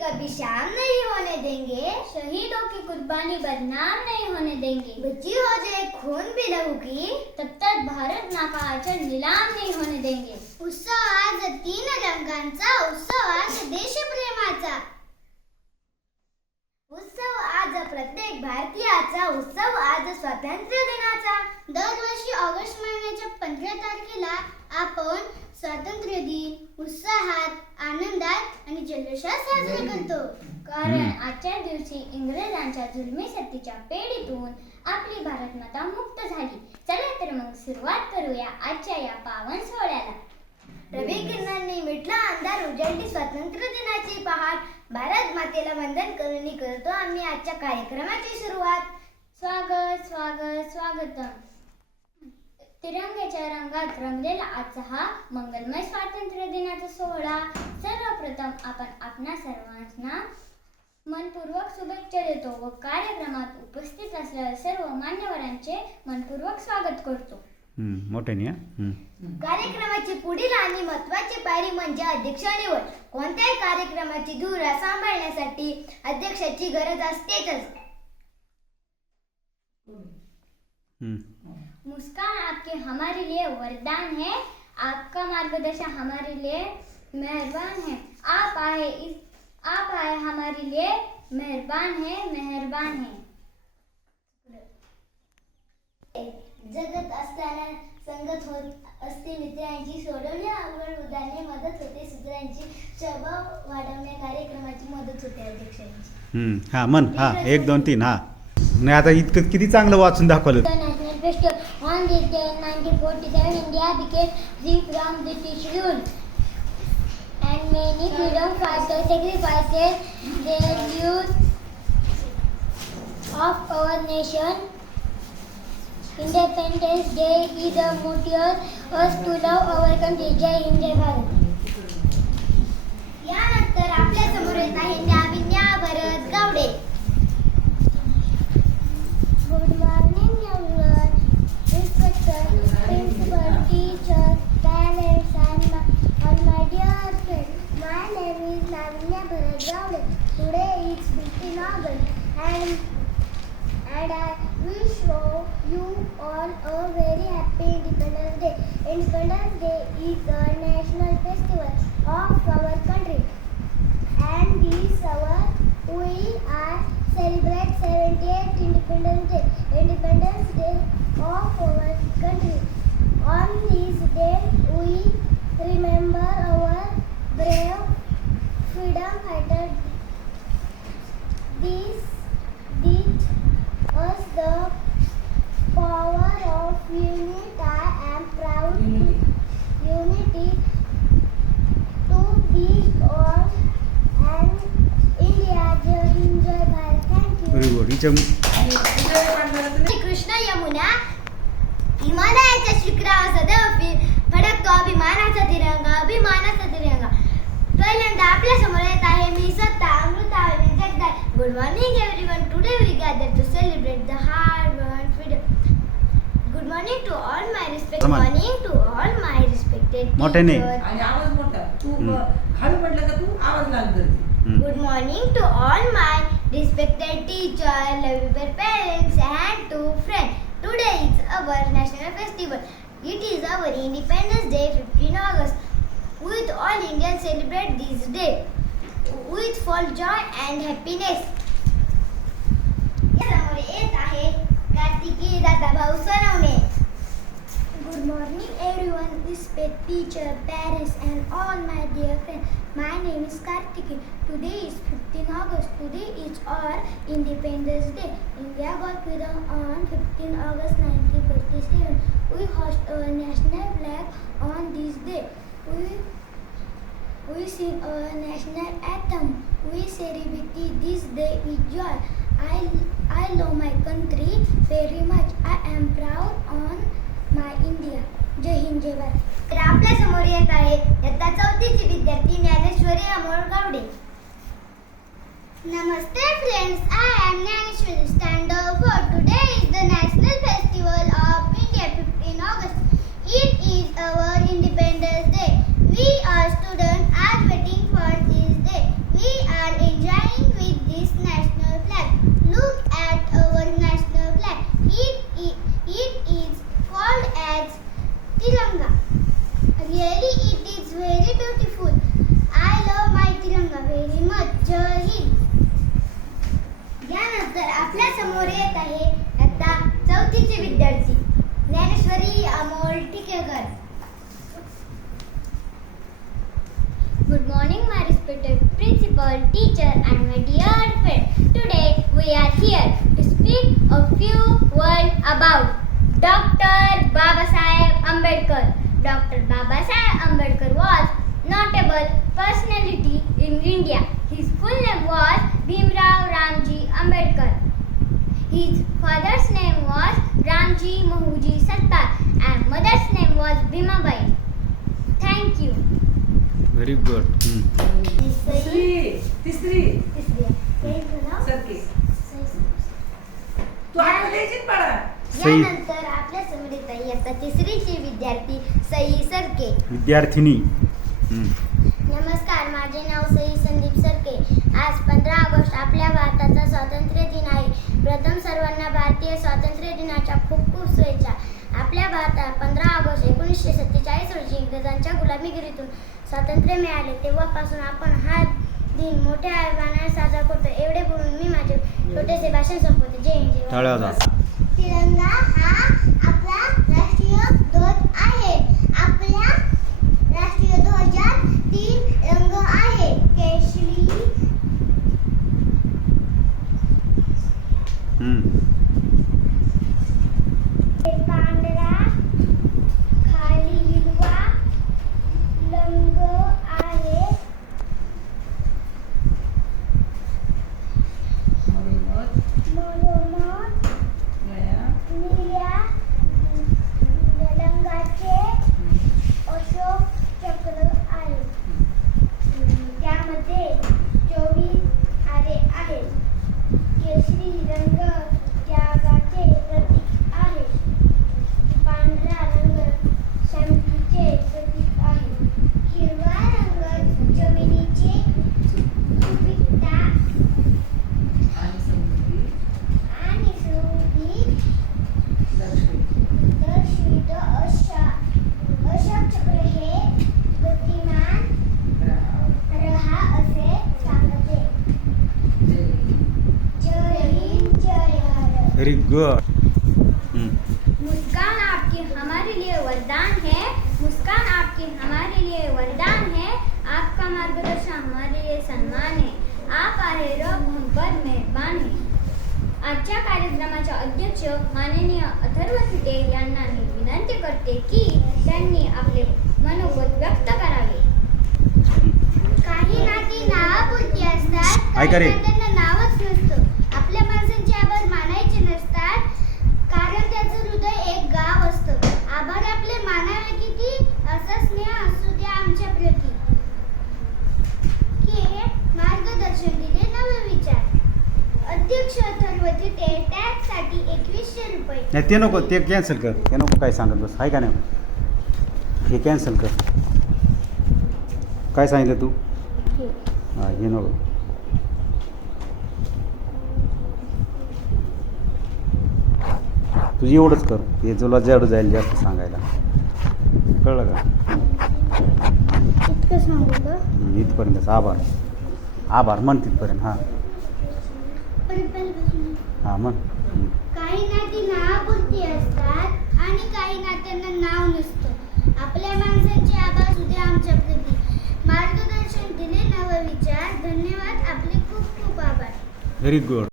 कभी शाम नहीं होने देंगे। शहीदों की कुर्बानी बदनाम नहीं होने देंगे। बच्ची हो जाए खून भी लहू की तब तक भारत माँ का आचरण नीलाम नहीं होने देंगे। उत्सव आज तीन रंगांचा उत्सव आज देशप्रेमाचा उत्सव आज प्रत्येक भारतीयाचा उत्सव आज स्वातंत्र्य दिनाचा दरवर्षी ऑगस्ट महिन्याच्या पंधरा तारखेला आपण स्वातंत्र्य दिन उत्साहात आनंदात आणि जल्लोषात साजरा करतो. कारण. आजच्या दिवशी इंग्रजांच्या जुलमी सत्तेच्या पेढीतून आपली भारत माता मुक्त झाली. चला तर मग सुरुवात करूया आजच्या या पावन सोहळ्याला. रवी किरणांनी मिटला अंधार उजाडली स्वातंत्र्य दिनाची पहाट. भारत मातेला वंदन करून करतो आम्ही आजच्या कार्यक्रमाची सुरुवात. स्वागत स्वागत स्वागतम. रंगात रंगलेला आजचा हा मंगलमय स्वातंत्र्य दिनाचा सोहळा. सर्वप्रथम आपण आपणा सर्वांना मनपूर्वक शुभेच्छा देतो व कार्यक्रमात उपस्थित असलेल्या सर्व मान्यवरांचे मनपूर्वक स्वागत करतो. मोठ्याने. कार्यक्रमाची पुढील आणि महत्वाची पायरी म्हणजे अध्यक्ष निवड कोणत्याही कार्यक्रमाची धुरा सांभाळण्यासाठी अध्यक्षाची गरज असतेच. मुस्कान आपके हमारे लिए वरदान है। आपका मार्गदर्शन हमारे लिए मेहरबान है। आप आए इस आप आए हमारे लिए मेहरबान है मेहरबान है। जगत असताना संगत होत असते मित्रांची सोडवणे आवड उदाहरणे मदत होते सूत्रांची स्वभाव वाढवण्या कार्यक्रमाची मदत होते अध्यक्षांची. हम्म. हा म्हण हा एक दोन तीन हा. नाही आता इतकं किती चांगलं वाचून दाखवलं. On this day in 1947 India became free from British rule and many freedom fighters sacrificed their youth of our nation Independence Day is a motive us to love our country. Jai Hind, Jai Bharat. यानंतर आपल्यासमोर येत आहे न्याविन्या भरत Gawade Independence Day is the national festival of our country, and this hour we are celebrate 78th Independence Day. Shri Krishna Yamuna. हिमालयाच्या शिखरावर सदैव फडकतो अभिमानाचा तिरंगा अभिमानाचा तिरंगा. पहिल्यांदा आपल्यासमोर येत आहे मी स्वतः Amruta Jagday good morning everyone today we gather to celebrate the hard won freedom good morning to all my respect. Morning to all my respected मोठ्याने. आणि आवाज मोठा. तू. हळू म्हटलं का तू? आवाज हम्म. Good morning to all my respected teacher, lovable parents, and to friends. Today is our national festival. It is our Independence Day, 15 August. With all Indians celebrate this day with full joy and happiness. समोर येत आहे कार्तिकी दादा भाऊ Sonawane Good morning, everyone. Respect teacher, parents, and all my dear friends. My name is Kartiki. Today is 15 August. Today is our Independence Day. India got freedom on 15 August 1947. We host our national flag on this day. We we sing our national anthem. We celebrate this day with joy. I I love my country very much. I am proud on my India. जय हिंद जय भारत. तर आपल्यासमोर येत आहे इयत्ता चौथीची विद्यार्थी ज्ञानेश्वरी अमोल गावडे. नमस्ते friends I am Dnyaneshwari. Stand for today is the national festival of India 15 August it is our independence day we are student are waiting for this day we are in Jai Hind यानंतर आपल्या समोर येत आहे आता चौथीचे विद्यार्थी Dnyaneshwari Amol Tikekar good morning my respected principal teacher and my dear friend today we are here to speak a few word about doctor Babasaheb Ambedkar doctor Babasaheb Ambedkar was notable personality in India His full name was Bhimrao Ramji Ambedkar. His father's name was Ramji Mahuji Sattar and mother's name was Bhimabai. Thank you. Very good तिसरी तिसरी सरके तू आता द्यायची ना बाळा सई यानंतर आपल्यासमोर येत आहे आता तिसरीचे विद्यार्थी सई सरके. विद्यार्थिनी. हम्म. नमस्कार माझे नाव सई संदीप सरके. आज पंधरा ऑगस्ट आपल्या भारताचा स्वातंत्र्य दिन आहे. प्रथम सर्वांना भारतीय स्वातंत्र्य दिनाच्या खूप खूप शुभेच्छा. आपल्या भारतात पंधरा ऑगस्ट एकोणीसशे सत्तेचाळीस रोजी इंग्रजांच्या गुलामीगिरीतून स्वातंत्र्य मिळाले. तेव्हापासून आपण हा दिन मोठ्या अभिमानाने साजरा करतो. एवढे बोलून मी माझे छोटेसे भाषण संपवते. जय हिंद. तिरंगा हा आपला राष्ट्रीय ध्वज आहे. आपल्या राष्ट्रीय ध्वजात तीन रंग आहे. केशरी केशरी रंग त्यागाचे प्रतीक आहे पांढरा रंग शांतीचे प्रतीक आहे हिरवा रंग जमिनीची सुपीकता आणि समृद्धी आणि समृद्धी लक्ष्मी दर्शवित अशा अशोक चक्र हे गतिमान राहा. रहा असे सांगते जय हिंद. जय हिंद जय भारत व्हेरी गुड हम्म. मुस्कान आपकी हमारे लिए वरदान है। मुस्कान आपकी हमारे लिए वरदान है। आपका मार्गदर्शन हमारे लिए सम्मान है। आप आहे रब हम पर मेहरबान है। आजच्या कार्यक्रमाच्या अध्यक्ष माननीय अथर्व थिटे यांना मी विनंती करते की त्यांनी आपले मनोगत व्यक्त करावे. काही नाती नावापुरती असतात ऐका रे. काही नात्यांना नावच नसतं आपल्या माणसांचे आभार मानायचे नसतात कारण त्याचं हृदय एक गाव असतं आभार आपले मानावे किती असा स्नेह असू द्या आमच्या प्रती की मार्गदर्शन दिले नवे विचार अध्यक्ष अथर्व तिथे टॅक्ससाठी एकवीसशे रुपये नाही ते नको ते कॅन्सल कर. ते नको काय सांगत बस. आहे का नाही? हे कॅन्सल कर. काय सांगितलं तू? हां हे नको. तुझी एवढंच कर. हे तुला जड जाईल जास्त सांगायला. कळलं का? इथपर्यंतच आभार. आभार म्हण तिथपर्यंत हां. हां हं. काही नाती नावापुरती असतात आणि काही नात्यांना नाव नसतं. आपल्या माणसाचे आभार सुद्धा आमच्या प्रती. मार्गदर्शन दिले नव विचार. धन्यवाद. आपले खूप खूप आभार. Very good